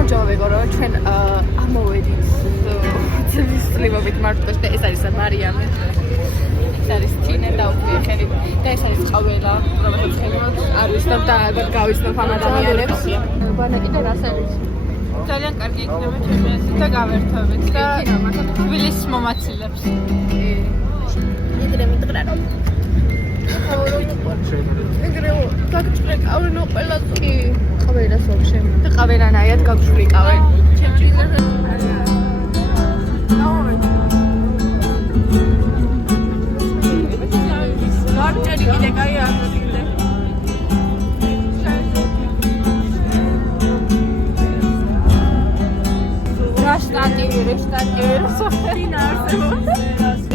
გამარჯობა რომ ჩვენ ამოვედით ძვლის წლივობით მარტოშ და ეს არის მარიამი. ეს არის თინა და უფრიხელი და ეს არის ყაველა, რომელსაც ხელმოთ არ ვიცნობ და გავიცნობ ამ ადამიანებს. ბანაკი და რასალის. ძალიან კარგი იქნება ჩემი ასეთ და გავერთობთ და თბილისს მომაცილებს. მიდრე რომ ეგრე გაგჭრეკავენ ყველას კი ყაველას ვაფშე და ყაველანაირად გაგჭრეკავენ მარჯერი კიდე კაი არ მოგიდე რაშტატი სოფინა არსებობს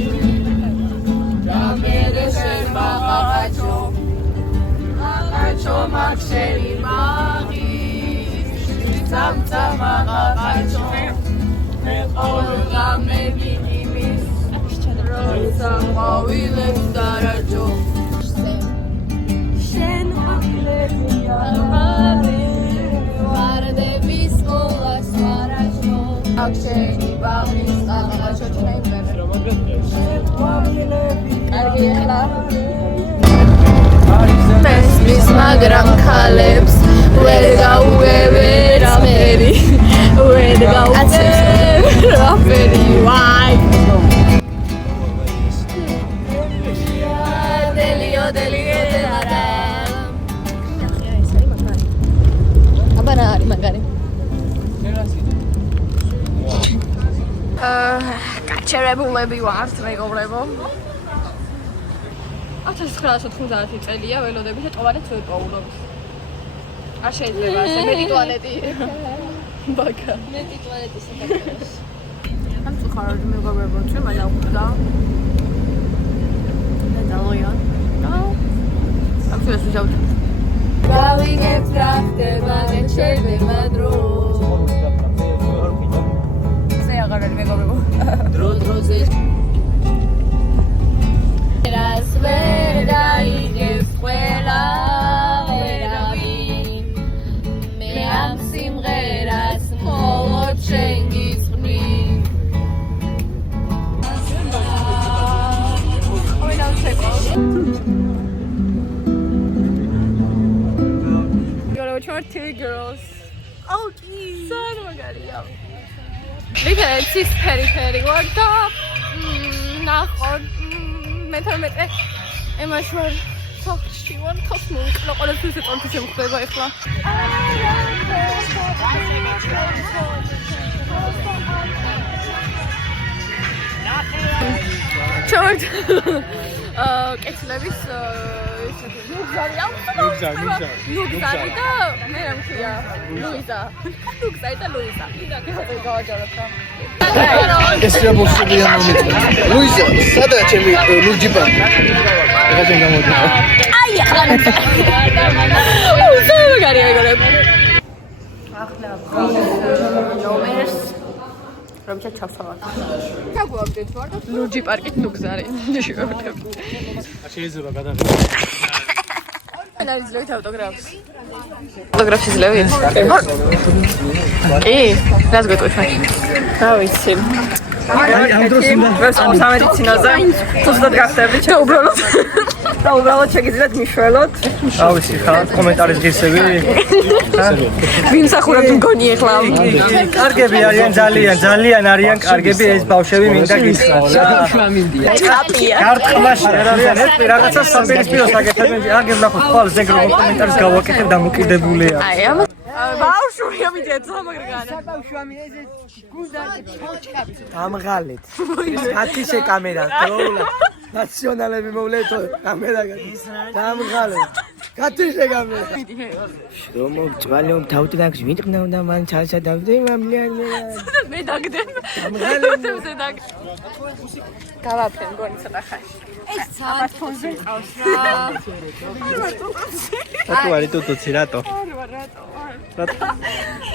Maqacho maksheri magis Tzam maqacho Meqolga megidimis Rosa qavileb darajo Shen qaqlebi almale Vardebis qolas marajo Maksheri magis Qaqacho chneimere Shen qavileb Kargi ela Mesmis magram kalebs Where gauver aferi Where gauver aferi Why? Delio Abana ari magari გაჩერებულები ვართ მეგობრებო 1990 წელია ველოდები და ტოვალეტს ვერ პოულობ. არ შეიძლება ასე მეტი ტუალეტი. ბაკა. მეტი ტუალეტი საქართველოს. ამ წუხარად მეგობრებო ჩვენ მალავდა. და დავიან. ამ შეს ვიჟავთ. გავიგებ რა ხდება შედება დრო. ზე აღარ არის მეგობრებო. დროზე Vergaigef fuera veravin Me am simgeras mogot shengizpnin Which are two girls. Oh, geez. So magalia. Because it's peri worked up. მეთორმეტე ემაშوار თოქში ვარ თოს მოუკლო ყველაფერს ეთონთვის ემხდება ეხლა ჩორტ კეთლების ნუგზარი და მე რა მქია ლუიზა და ლუიზა გავაჯეროთ ეს რა მოსულია ლუიზა სადა ჩემი ლუჯიპა ეგეთენ გამოდია აი ახლა უსა მაგარი ეგრე ახლა ნომერს რომცა ჩავსავთ გაგვაბდეთ ვარ და ლუჯი პარკით ნუგზარი შეიძლება გადაღება Can I ძლევით ავტოგრაფს? ავტოგრაფს ძლევით? კი, რას გეტყვით მე? რა ვიცი. ამ დროს უნდა სამედიცინოზე თუსაც გახდები და უბრალოდ შეგიძლიათ მიშველოთ. რა ვიცი, ხა კომენტარის ღირსები? ვინ სახურად მგონი ახლა? კარგები არიან ძალიან არიან კარგები ეს ბავშვები მინდა გისმოთ. შუა მინდია. ჭაპია. გარტყმაში არიან ეს რაღაცა საპირისპირო საკეთებენ. აგერ ნახოთ ხვალ ზეგრო კომენტარს გავაკეთებ დამოკიდებულია. აი ამ ბავშვი ამიტეთ სამაგრგანა. ბავშვი ამიტეთ გუზარი ჩოჩკაბი. ამღალეთ. ათიშე კამერა დროულა. ნაციონალები მოვლეთო კამერა გამღალეთ. ათიშე კამერა. რომ ძვალო თავი დაგს ვიტყნა უნდა მან ჩალსა დავდე მამლიანე. მე დაგდე. ამღალეთ. გავაფრენ გონი ცოტა ხაში. ეს საფონზე ყავს რა. რატო არის თუთი რატო? რატო?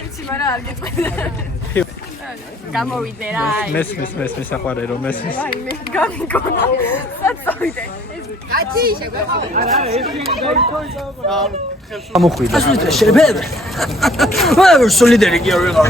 ვიცი მაგრამ არ გეტყვი. გამოვიდე რა. მესმის საყვარე რომ მესმის. აი მე გამიგონა. სად წავიდე? კაცი შეგვეყავ. არა ეს ამოხვიდა. შეიძლება. მაგრამ სოლიდერი კი არ ვიყავ.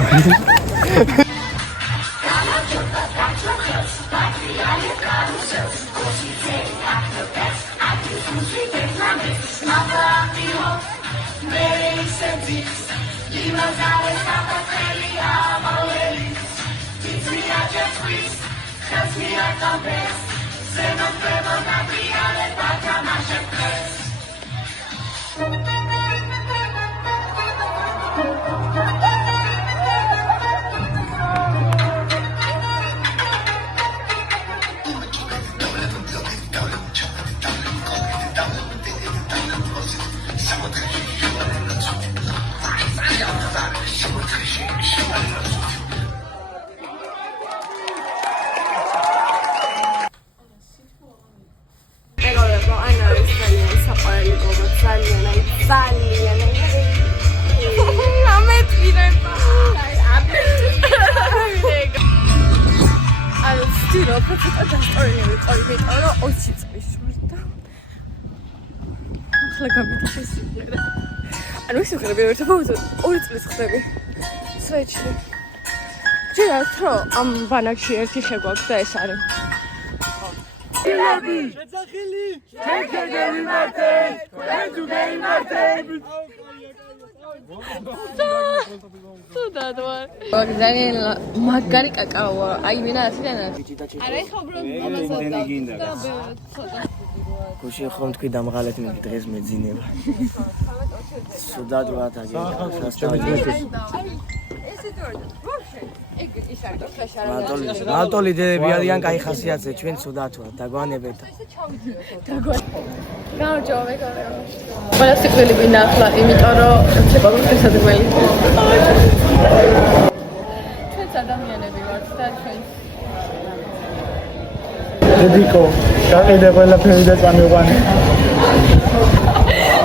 ანუ ის ხდება ერთ ფოთო 2 წლის ხდები სვეჩი ჯერათ რომ ამ ბანაკში ერთი შეგვაქვს და ეს არის შეძახილი შეგეგები მარტე თქვენ თუ გეიმართებ სუდად ვარ ძალიან მაგარი კაკაოა აი მენა ასიდან არა ეხლა უბრალოდ ამასა გუში ხომ თქვი დამღალეთ მე დღეს მეძინება სუდად ვარ და მალტოლი დედები არიან კაი ხასიათზე ჩვენ სუდად ვარ დაგვანებეთ გამარჯობა მეგობრებო ყველა სიკვდილი გვინდა ახლა იმიტომ რომ ცოტა შესაძლებელი ჩვენც ადამიანები ვართ და ჩვენ დედიკო გაყიდე ყველაფერი და წამიყვანე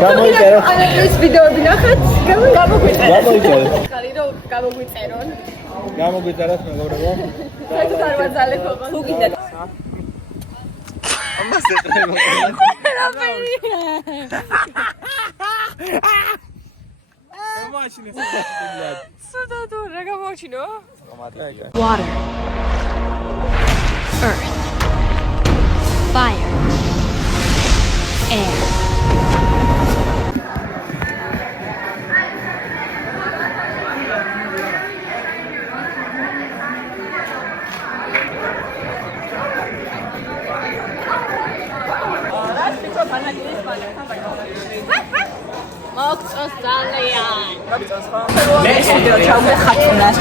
გამოიწერო ანაკრის ვიდეოები ნახეთ გამოგვიწერეთ ხალი რომ გამოგვიწერეთ მეგობრებო საერთოდ არ ვაძალებ ოღონდ თუ გინდა ამას ეტრება სუდად რა გამოჩინო Water, earth, fire, air.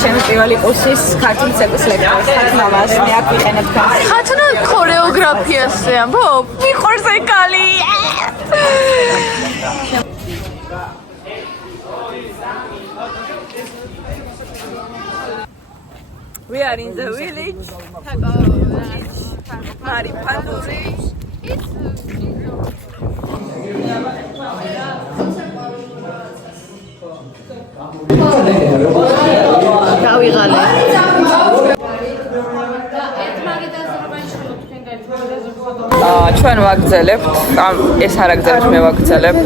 ჩემპიონი ყუსის ქართული ცეკვის ლექტორი ხათუნამას მე აქ ვიყენებ თქვენ ხათუნა ქორეოგრაფიასე ამბო მიყვარს ეკალი We are in the village. Mari Panduri. დავიღალე ჩვენ ვაგრძელებთ ეს არ აგრძელებთ მე ვაგრძელებ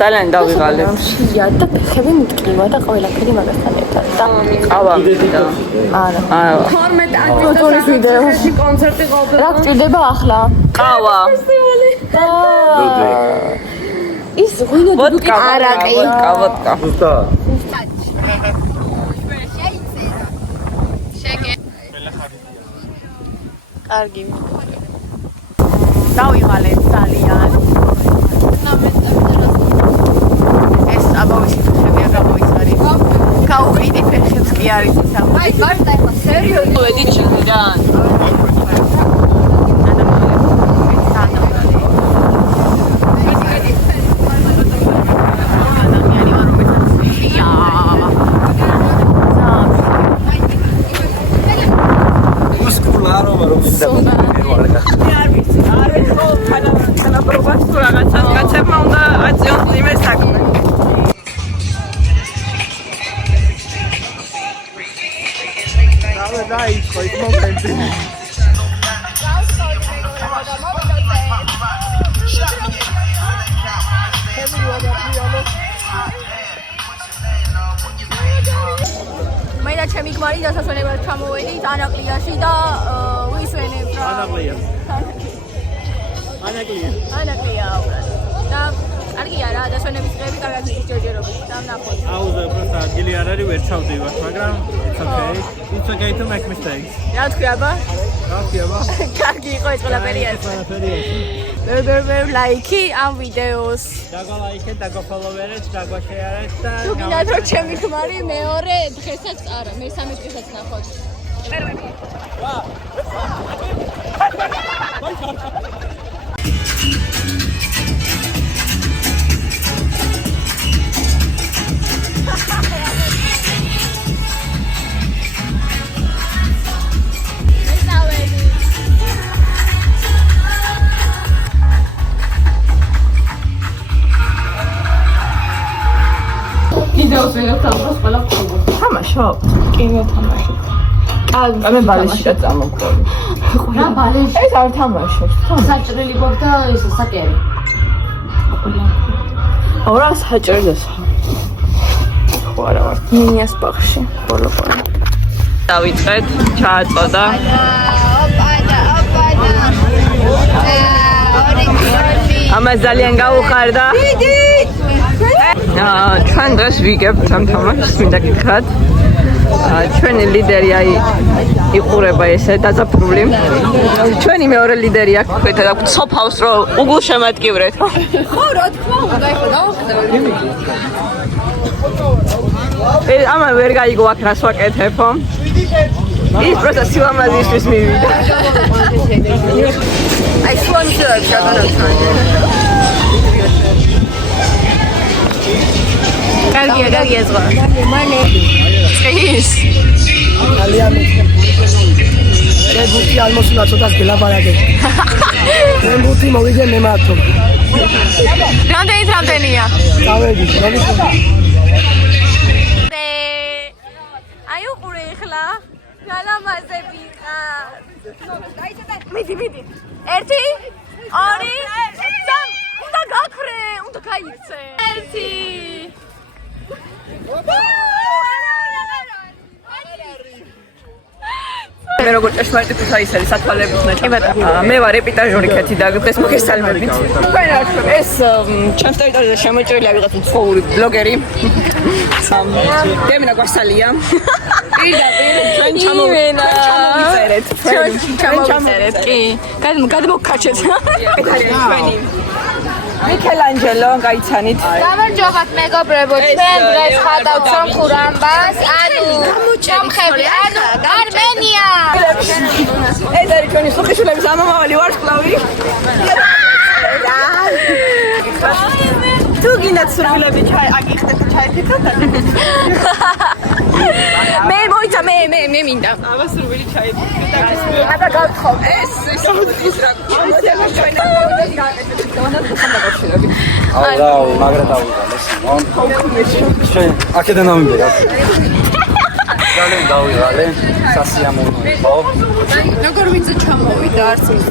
ძალიან დავიღალებ შია და ფეხები მიტკივა და ყველაფერი მაგასთან ერთად და ყავა და არა 12 ვიდეოში კონცერტი ყავდა რა გჭირდება ახლა ყავა ის ღვინო დუდუკი არაკი ვოდკა კარგი დავიღალე ძალიან ეს ამავე ფეხებია გამოიცარი გაუყიდი ფეხებს კი არის ისა აი ვარტა ეხლა სერიოზი ვედი ჩიდან ჩვენი დასასვენებლად ჩამოვედით ანაკლიაში და ვისვენებთ რა. ანაკლია უბრალოდ. და კარგია რა, დასვენების დღეები კარგად ჯერჯერობით და ნახოთ. აუზე просто ადგილი არ არის, ვერ ჩავდივარ, მაგრამ it's okay. It's okay to make mistakes. რა თქვი აბა? კარგი იყო ეს ყველაფერი ეს. ვერ ლაიქი ამ ვიდეოს. დაგალაიქეთ, დაგაფოლოვერეთ, დაგაშეარეთ და თუ გინდათ რომ ჩემი ქმარი მეორე დღესაც არა, მესამე დღესაც ნახოთ. თამაშობ? კი მე თამაშობ. მე ბალეშია წამოყვები. რა ბალეში? ეს არ თამაშობს. საჭრელი გვაქვს და ეს საკერი. ორა საჭერზე. ხო არა ვარ. მინიას ბაღში. ბოლო. დავიწყეთ, ჩააწოდა. ამას ძალიან გაუხარდა. ჩვენ დღეს ვიგებთ ამ თამაშს, მინდა გითხრათ. ჩვენი ლიდერი იყურება ესე დაზაფრული. ჩვენი მეორე ლიდერი აქ ქვედა და სოფავს რომ უგულ შემატკივრეთ. ხო, რა თქმა უნდა, ეხლა დავხდები. ამა ვერ გაიგო აქ რას ვაკეთებ. ის პროცესი სილამაზისთვის მივიდა. აი სუამისებს გადანაცვალე. კარგია ზღვა. ის ძალიან მე ბუთი ალმოსულა ცოტას გელაპარაკე. მე ბუთი მოვიდე მე მართო. რამდენია? წავედი, აი უყურე ახლა. გალამაზები ხარ. მიდი. 1 2 3 უნდა გაქრე, უნდა გაიქცე. 1 მე როგორ ჭეშმარიტი ფუთაისელი სათვალებით ნაჭა. მე ვარ ეპიტაჟური ქეთი და დღეს მოგესალმებით. ეს ჩემს ტერიტორიაზე შემოჭრილია ვიღაც უცხოური ბლოგერი. გემინა გვასალია. პირდაპირ ჩვენ ჩამოვიწერეთ. კი. გადმოგკაჩეთ. ჩვენი მიქელანჯელო გაიცანით. გამარჯობათ მეგობრებო, ჩვენ დღეს ხატავთ სამხურამბას, ანუ ჩამხები, ანუ არმენია. ეს არის ჩვენი სუხიშვილების ამამავალი ვარსკვლავი. თუ გინდათ სურვილები აგიხდეთ ჩაეთეთოთ. მე მოიცა მე მინდა. აბა სურვილი ჩაეთეთოთ. აბა გავთხოვ. ეს რა აუ, მაგრა დავიღალეს. ჩვენ აქედან ამბერა. ძალიან დავიღალე. სასიამოვნო იყო. როგორ ვიცი ჩამოვიდა არც ის.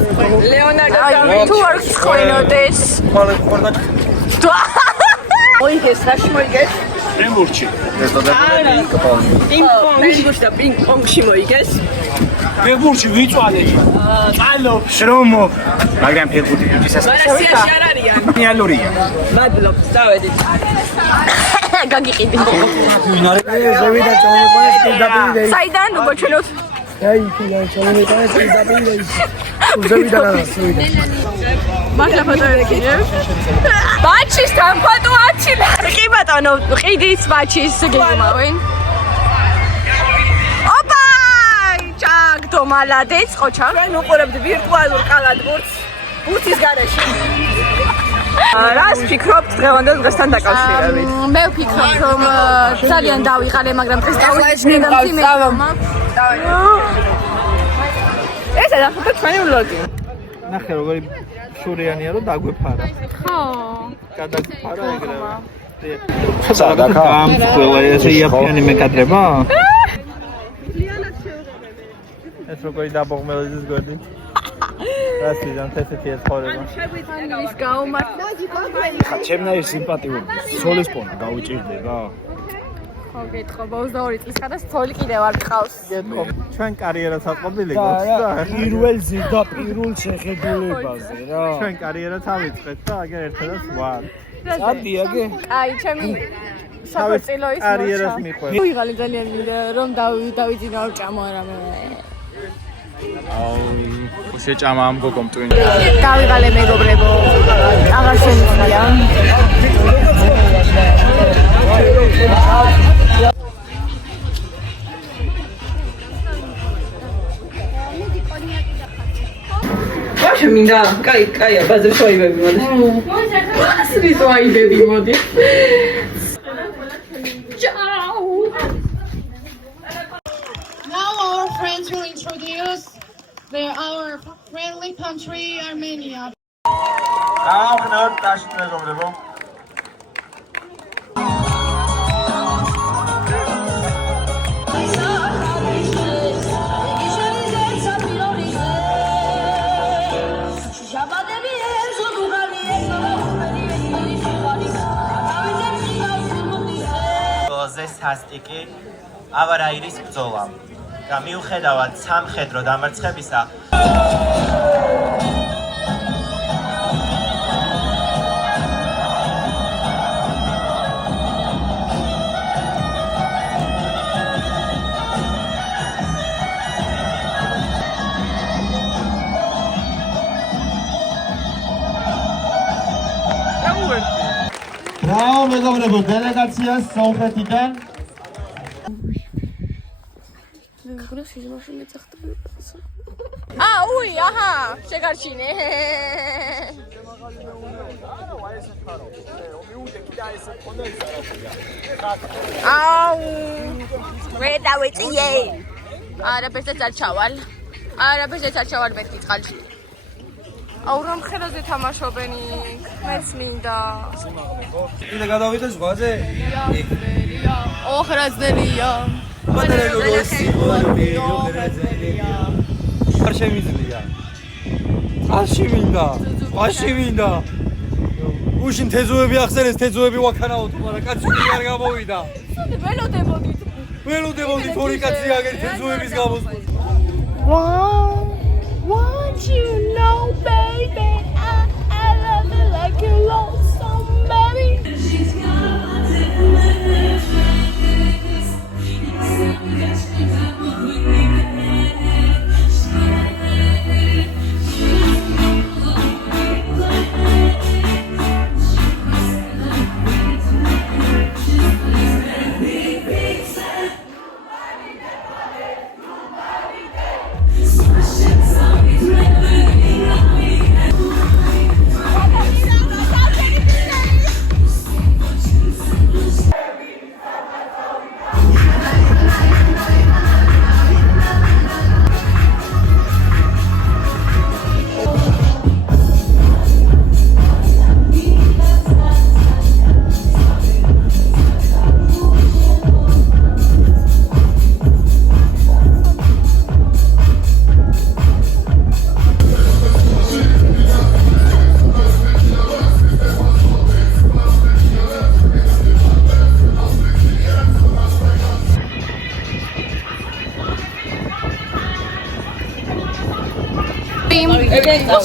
ლეონარდო თუ არ გქონოდეს. ხორდა მოიგეს, რაში მოიგეს? ემბურჩი. ეს და პინგ-პონგში და პინგ-პონგში მოიგეს. ემბურჩი ვიწვალე. წალო, შრომო. მაგრამ ფეხბურთი ისეს სიაში არ არიან. რეალურია. მადლობს, დავედით. გაგიყიდი. ვინ არის? ზევიდა ჩამოვიყვანეს პირდაპირ. საიდან უკვე ჩვენოთ? აი, იქიდან ჩამოვიყვანეს პირდაპირ. ზევიდა რა, ზევიდა. მართლა ფოტოები გიჟებ? ბაჩის თანფატო აცილე. კი ბატონო, ყიდიც ბაჩის გეგმავენ. ოპა! ჩაგდო მალადეც ყოჩა. ჩვენ უყურებთ ვირტუალურ კალათბურთს ბურთის გარეშე. რას ფიქრობთ დღევანდელ დღესთან დაკავშირებით? მე ვფიქრობ, რომ ძალიან დავიღალე, მაგრამ დღეს დავიწყე და მძიმე ეს ახლა ჩვენი ვლოგი. ნახე როგორი შურიანია რომ დაგვეფარა. ხო. გადაგფარა ეგრევე. სადაკა ყველა ესე იაფიანი მეკადრება? ეს როგორი დაბოღმელიზის გვერდი. რასიდან თეთრი ეცხოვრება. ის გაუმართლა. ხა ჩემნაირ სიმპათიურ სოლეს პონა გაუჭირდება. ხო, გეტყობა 22 წლის ხარ და ცოლი კიდევ არ გყავს. ჩვენ კარიერაც აწყობილი გვაქვს და პირველ ზედაპირულ შეხედულებაზე რა. ჩვენ კარიერაც ავიწყეთ და აგერ ერთადაც ვარ. წადი აგე. აი, ჩემი საფრთხილო ის კარიერას მიყვება. უიღალი ძალიან მინდა რომ დავიძინო ჭამო არამე. აუ შეჭამა ამ გოგომ ტვინი. დავიღალე მეგობრებო. აღარ შემიძლია. ვაფშე მინდა, კაია, ბაზებს ვაიბები მოდი. ბაზრის ვაიბები მოდი. Now our friends will introduce our friendly country, Armenia. გავხნევთ ტაშით მეგობრებო. სასტიკი ავარაირის ბრძოლა და მიუხედავად სამხედრო დამარცხებისა ბრავო მეგობრებო, დელეგაციას სომხეთიდან უი, აჰა, შეგარჩინე. აუ, ვედავეწიე. არაფერსაც არ ჩავალ. არაფერსაც არ ჩავალ მეთქი წყალში. აუ, რომ ხედავდი თამაშობენი, მეც მინდა. კიდე გადავიდე ზღვაზე? ოხრაზდელია. არ შემიძლია. წალში მინდა. ვაში მინდა. უშინ თეზოები ახსენეს, თეზოები ვაქანაოთ, მაგრამ კაცი არ გამოვიდა. ველოდებოდით. ველოდებოდით ორი კაცი აგერ თეზოების გამოს. Want you know, baby, I love you like you love somebody.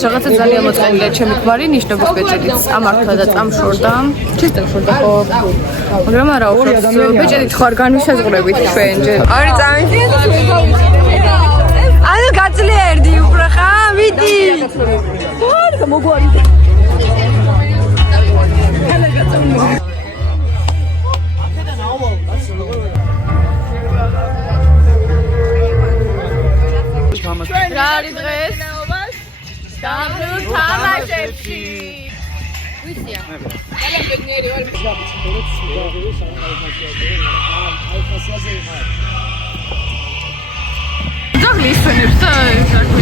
რაღაცა ძალიან მოწყენილია ჩემი გვარი ნიშნობის ბეჭედით ამართლა და წამშორდა ჩისტამშორდა ხო მაგრამ არა უბრალოდ ბეჭედით ხო არ განვისაზღვრებით ჩვენ ჯერ არი წამიჭირეთ ანუ გაძლიერდი უფრო ხა ვიდი ვარ მოგვარიდა რა არის დღეს Double თამაშებში. ვიცია. ძალიან ბედნიერი ვარ. დაღლი ისვენებს და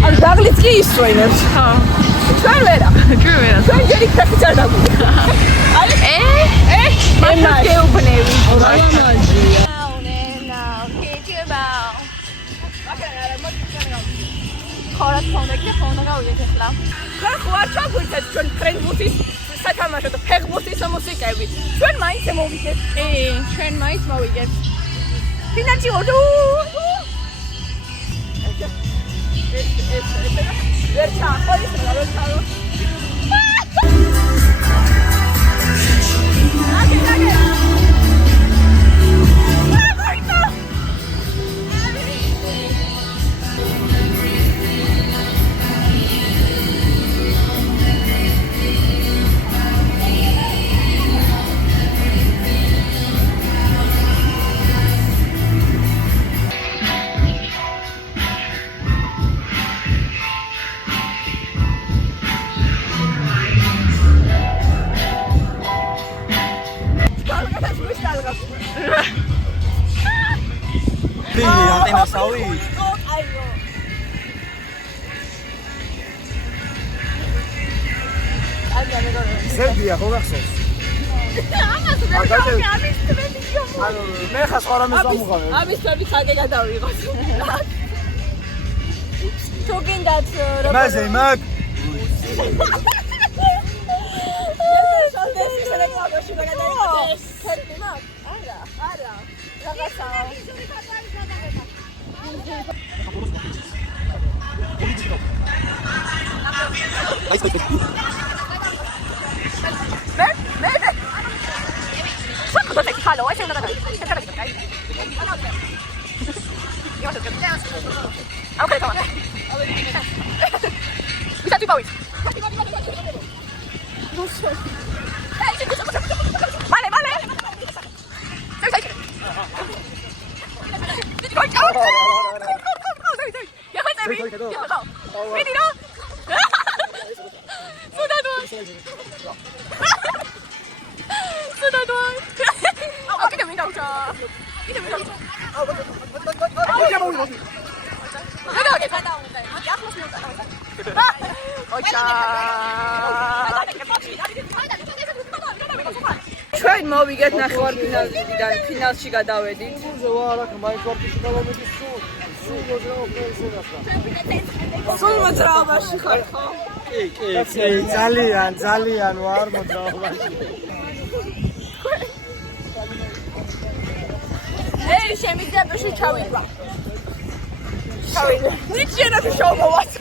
არ დაღლიც კი ისვენებს. ხო. ჩვენ ვერა. ჩვენ ვერა. ჩვენ ჯერ იქ თახი წარდაგული. მაშინ გეუბნები. ალამაჟია. ხარად ფონდაკი და ფონდა გავიდეთ ახლა. ხარ ხო არ ჩაგვირთეთ ჩვენ ფრენბურთის სათამაშო და ფეხბურთის მუსიკები. ჩვენ მაინც მოვიგეთ. ჩვენ მაინც მოვიგეთ. ფინალში ვარ. ვერ ჩახო ის რა ჩარო. ანტენასავი ზებია ხო გახსოვს? ამას ვერ გავიგე, ამის თვენი ჯომო. ანუ მე ხა სხვა რამეს დამუღავე. ამის თვენი ხაგე გადავიღოთ. თუ გინდათ რომ მასე მაგ ჩვენ მოვიგეთ ნახევარფინალიდან ფინალში გადავედით. სულ მოძრაობაში ხარ ხო? კი, ძალიან ვარ მოძრაობაში. ეი, შემიძლია ბეში ჩავიბრა. ნიჭი რა შოვმოვაც.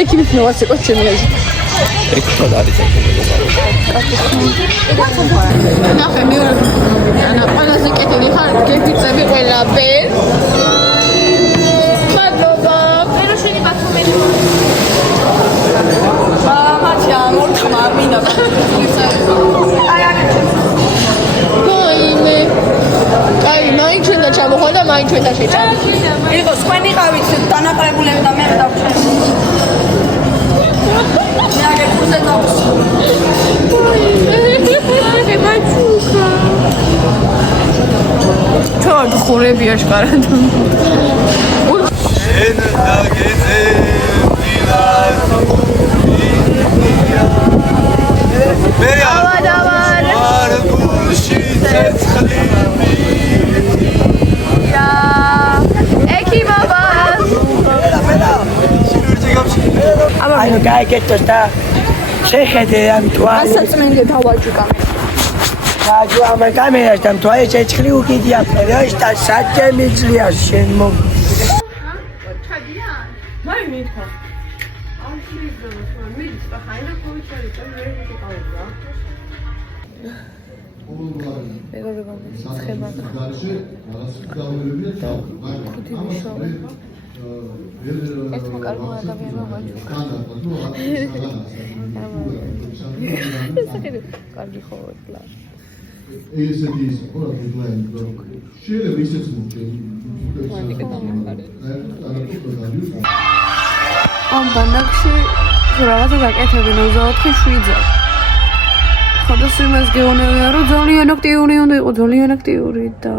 Ekibit novası koçumuz. Ekipad არის ნახე მე ანა ყველაზე კეთილი ხარ გეფიცები ყველაფერს მადლობა პიროშენი ბათუმელი მამაჩა მორთმა მინა გოიმე აი მაინც ჩვენ და ჩამოხვალ და მაინც ჩვენ და შეჭამ იყო სხვენი ყავით დანაყრებულები და მე დავჭერ მე აგერ კურსზე დავსვი Machuca. Çok xoreb yaşqarad. Ya. Eki baba. გაიგეთოს და შეხედე ამ თვალი. გასაწმენდე დავაჭი კამერა. გაჯო ამ კამერას და თვალი შეჭხლი უკიდია ფეროშ და საჭემი ძლია შენ მო. კარგი ხოვებლა. ესეთი ის ყველაფერი ლაინი შეიძლება ისეც მოჭერი. ამ ბანაკში რაღაცა გაკეთებენ 24/7. ხოდოს იმას გეუბნებიან რომ ძალიან აქტიური უნდა იყო, ძალიან აქტიური და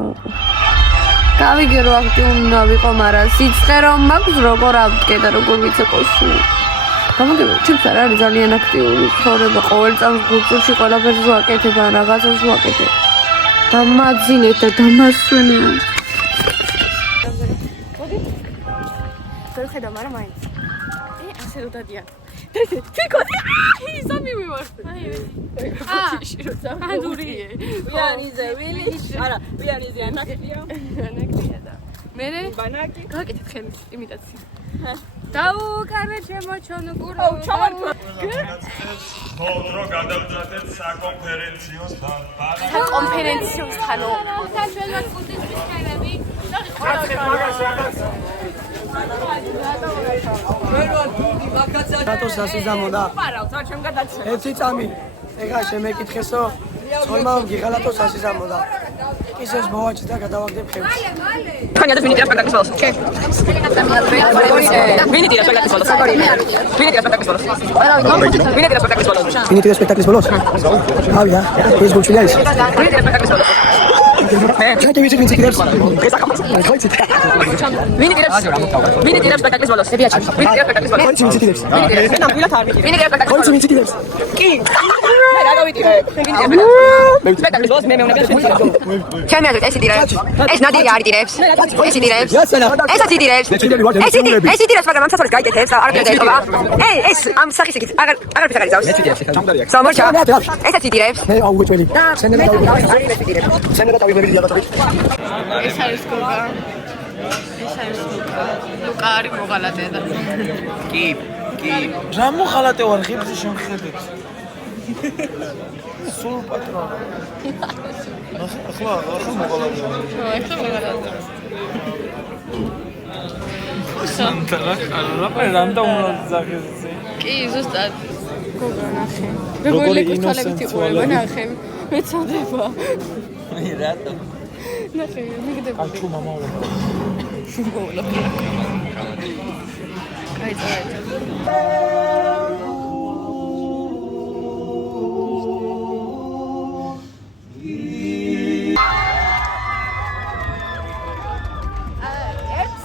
გავიგე რომ აქტიური უნდა ვიყო, მაგრამ სიცხე რომ მაქვს როგორ ავდგე და როგორ ვიცე ყოსუ. გამოგება, ჩემს არ არის ძალიან აქტიური ცხოვრება, ყოველ წამს გულწრფელში ყველაფერს ვაკეთებ, ან რაღაცას ვაკეთებ. დამაძინეთ და დამასვენე. ვერ ხედა, მაგრამ მაინც. ასე რომ დადიან. თიკოდი, სამი მივახტე. ბუთიში რო წავიდე. ვიანიზე, არა, ვიანიზე ანაკია. ანაკია და. მერე ბანაკი. გაკეთეთ ხელით იმიტაცია. დაუკარე შემოჩონო კურო. აუ, ჩავართვა. ხოდრო გადავწყვეტეთ საკონფერენციოსთან. საკონფერენციოსთანო. საჩვენოთ კუდის მისხერები. რატო სასიზამოდა? ერთი წამი. ეხა შემეკითხესო, თორმა გიღალატო სასიზამოდა. ისეს მოვაჭი და გადავაგდებ ხელს. ხანია და ვინი დირა სპექტაკლის ბოლოს? ჩე. ვინი დირა სპექტაკლის ბოლოს? ვინი დირა სპექტაკლის ბოლოს? ვინი დირა სპექტაკლის ბოლოს? ვინი დირა სპექტაკლის ბოლოს? ავია, ეს გულჩილი არის. ვინი დირა სპექტაკლის ბოლოს? ჩათე ვიცი ვინც იკრებს. ვინი დირა სპექტაკლის ბოლოს? ვინი დირა სპექტაკლის ბოლოს? ვინც იკრებს. ვინი დირა სპექტაკლის ვინც იკრებს. კი. მე რა გავიტირე? სპექტაკლის ბოლოს მე მეუბნები ჩემი აზრით ეს იდირებს. ეს ნადირი არ იდირებს. ეს იდირებს. ესაც იდირებს. ეს იდირებს, მაგრამ ამ სასწაულს გაიგეთებს, არ გეტყობა. ეს ამ სახის იქით აღარ ფიქრ არის. ეს იდირებს. სამოჩა. ესაც იდირებს. მე აუგეჭველი. სენდა დავიგებ. სენდა დავიგებ დიაბეტობით. ეს არის გოგა. ეს არის ლუკა. ლუკა არის მოღალატე და. კი. რა მოღალატე ვარ ღიბზე შემხედეთ. სულ პატრონა. ახლა მოღალატე. ახლა მოღალატე. სანტარა რამდა უნდა ზაღეზე. კი, ზუსტად. გოგა ნახე. როგორი კუთალებით იყურება ნახე. მეცოდება. აი რატო? ნახე, მიგდება. აჩუ მამაო. შუბოლა. აი წაი.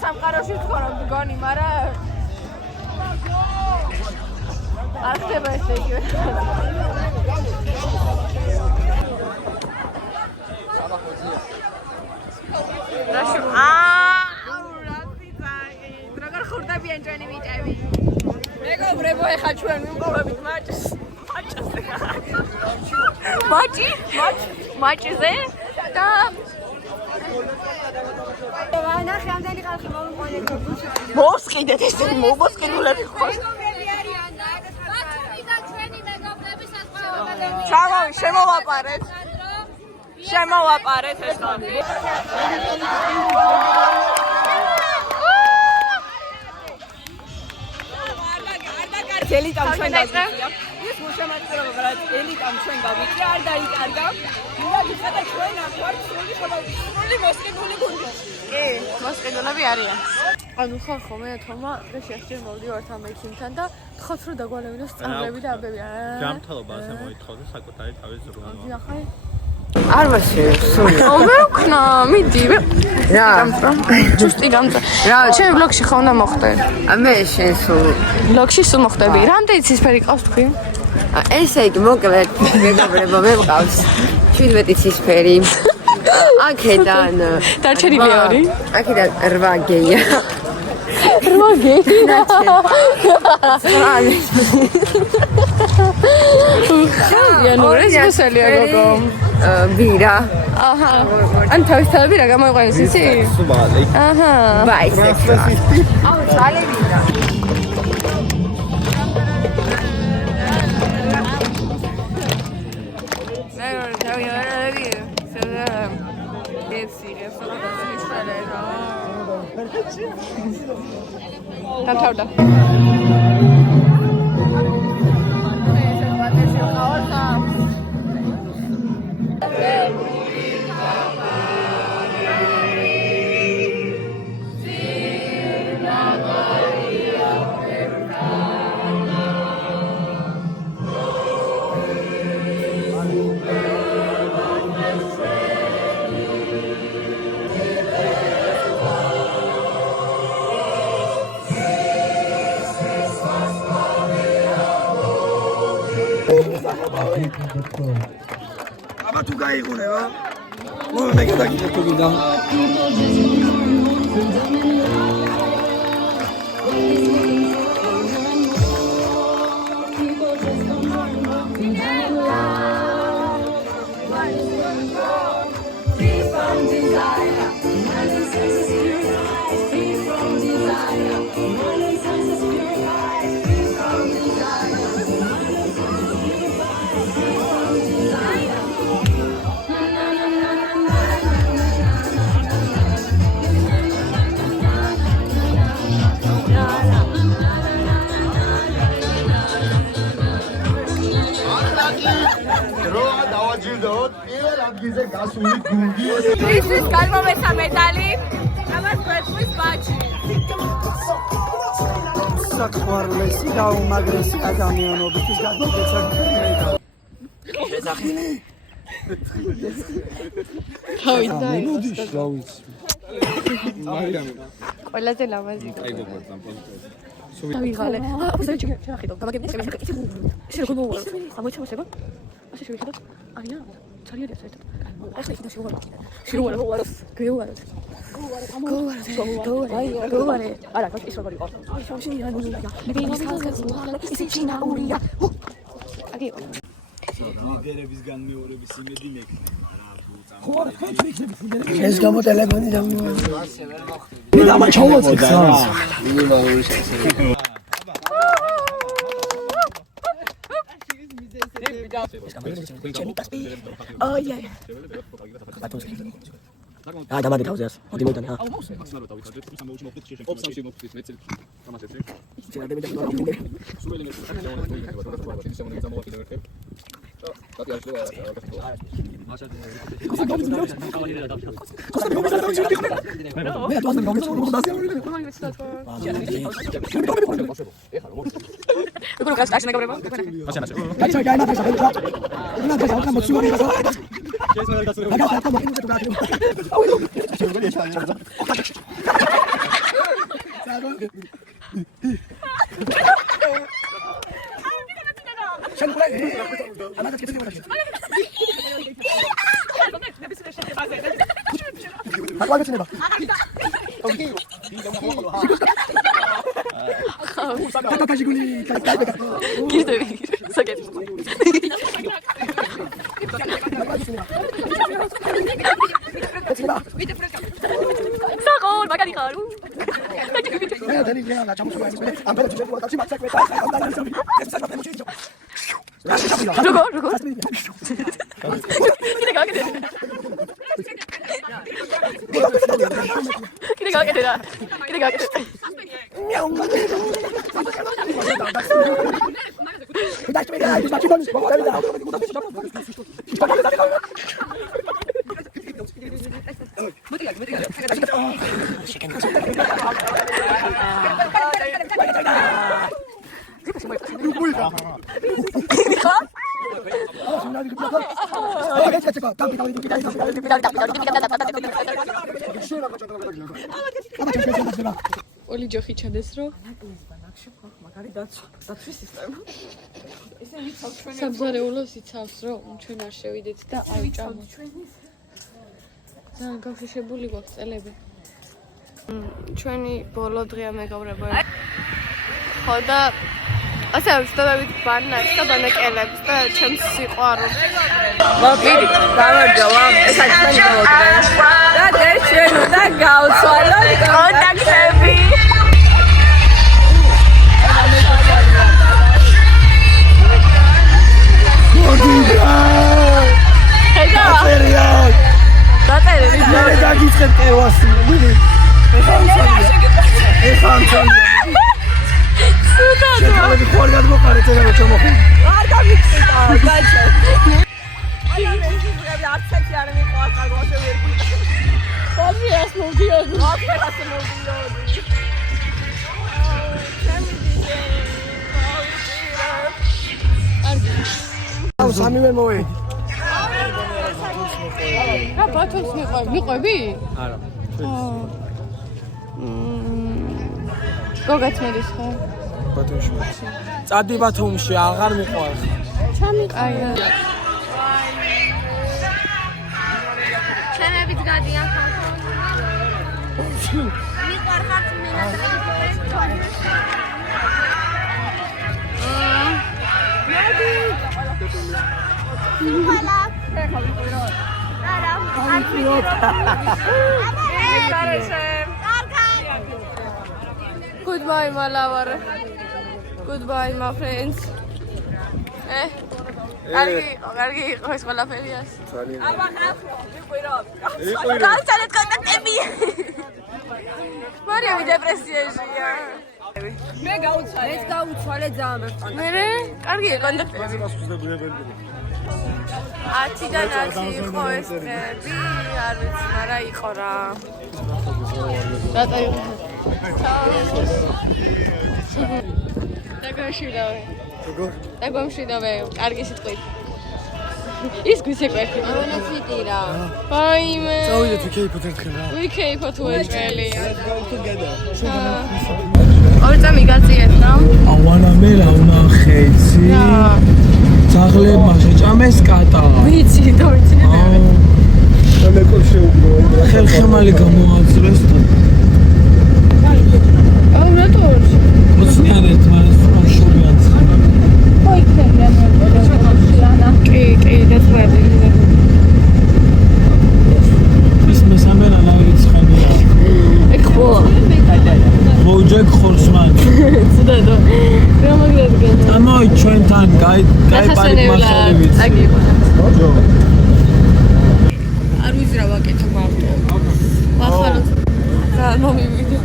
სამყაროში თქო რომ გონი, მაგრამ არ ხდება ესე იგივე. რაშო როგორ ხურდებიან ჩვენი ბიჭები? მეგობრებო, ეხა ჩვენ ვიმყოფებით მაჭზე და ნახე ამდენი ხალხი მომყოლეთ. მოსყიდეთ ეს მომოსყიდულები ხო? ჩამოვი, შემოვაპარეთ ეს ხალხი. ელიტამ ჩვენ გავიწია. ის მუშამაწერობა, რაც ელიტამ ჩვენ გავიწია, არ დაიკარგა. მინდა გითხრა ჩვენ აქ ვართ სრული მოსყიდული გუნდი. კი, მოსყიდულები არიან. ანუ ხახო მე თომა დღეს შეხვდები მოვდივართ ამ ექიმთან და თქვათ რომ დაგვალევინოს წამლები და აბები. ჯანმრთელობა ასე მოითხოვდა საკუთარი თავის ზრუნვა. ახლა არ ვასწრებ. მოვექნა, მიდი. რა? ჯუსტი გამწა. რა, ჩემ ბლოგში ხო უნდა მოხდე? მე შენ სულ ბლოგში სულ მოხდები. რამდენი ცისფერი ყავს თქვენ? ესე იგი მოკლედ მეგობრებო მე მყავს 17 ცისფერი. აქედან დარჩენილი ორი. აქედან 8 გეია. გეინა. ანუ ეს მოსალია გოგო. ბირა. აჰა. ან თავისთავად ბირა გამოიყვანეს ისი? აჰა. ბაისექსუა. აუ, ძალიან ბირა. დამთავრდა. აბა თუ გაიგონება მე გადაგიხებ თუ გინდა ისის გამომეცა медали, ამას გვერდს ბაჭი. საქმარლესი და უმაგრესი ადამიანობისთვის გადმოგეცა მე. თავიდა. მოდიშ დავიც. ყველაზე ლამაზი. დავიღალე. აბა შეხედო. გამაგებინე შეხედო. ისე როგორ მოუვალო. ამოიჩავსება. ასე შევხედო. აია. ძალიან საერთოდ. ახლა იქიდან შევუვალო. შევუვალო. გეუვალო. გოვალე. არა, ის როგორ იყო? აი, შავშინი ანულია. მე ის ის ჩინაურია. აგი. ლიდერებისგან მეორების იმედი მექნება. ეს გამო ტელეფონი დამოვა. მე დამაჩაულოთ ხსავს. აია. აი დამადე თავზეას. მოდი მოიტანე ა. Oli ჯოხი ჩადეს რო მაგარი დაცვის სისტემა. ესე იცავს ჩვენ სამზარეულოს იცავს რო ჩვენ არ შევიდეთ და არ ვჭამოთ. ძალიან გავშიშებული გვაქვს წელები. ჩვენი ბოლო დღეა მეგობრებო. ხო და ასე ვწდებით ბანაკს და ბანაკელებს და ჩემს სიყვარულს. მოგიდი, გამარჯობა. ეს არის ჩვენი ბოლო დღე. და დღეს ჩვენ უნდა გავცვალოთ კონტაქტები. დაწერილი მე დაგიწყებ კევას. ეხა შეტალები ხوار გადმოყარეთ ეხლა ჩამოხი. არ გამიწყდა, გაჩა. არცეთი არ მიყვარს კარგოშე ვერ გიტა. ოფერას მოვდიოდი. ოფერას მოვდიოდი. აუ სამივე მოვე. რა ბათუმს მიყვები? არა. გოგაც მედის ხო? ბათუმში. წადი ბათუმში, აღარ მიყვარს. ჩამიყაია. ჩემებიც გადიან ხალხო. მიყვარხართ Goodbye, my lover. Goodbye, my friends. კარგი იყო ეს ყველაფერიას. აბა ხახო, მიყვირო. გავცალეთ კონტაქტები. მარიამი დეპრესიაშია. მე გავუცვალე. ეს გავუცვალე ძალიან ბევრ. მე კარგი კონტაქტები. 10-დან 10 იყო ეს დღეები, არ ვიცი, მაგრამ იყო რა. რატო იყო? დაგამშვიდობე. დაგამშვიდობე, კარგი სიტყვით. ის გვისეკვეთი. მონაციტი რა. ვაიმე. წავიდეთ ვიქეიფოთ ერთხელ რა. ვიქეიფოთ უეჭველი. ორი წამი გაწიეთ რა. აუანა მე რა ვნახე იცი. ძაღლებმა შეჭამეს კატა. ვიცი, დავიცინე. შემეკო შეუბრო. ხერხემალი გამოაძრეს და აუ რატო? ოცნიანეთ მას შობიანს. კი, დაწყები. ის მესამე რა ვიცხებია. ეხო. მოუჯეკ ხორცმან. ცუდადო. რა მაგდადგენ? ამოი ჩვენთან კაი პარიკმახები ვიცი. აგივა. არ ვიცი რა ვაკეთო მარტო. ახლა რა მომივიდე.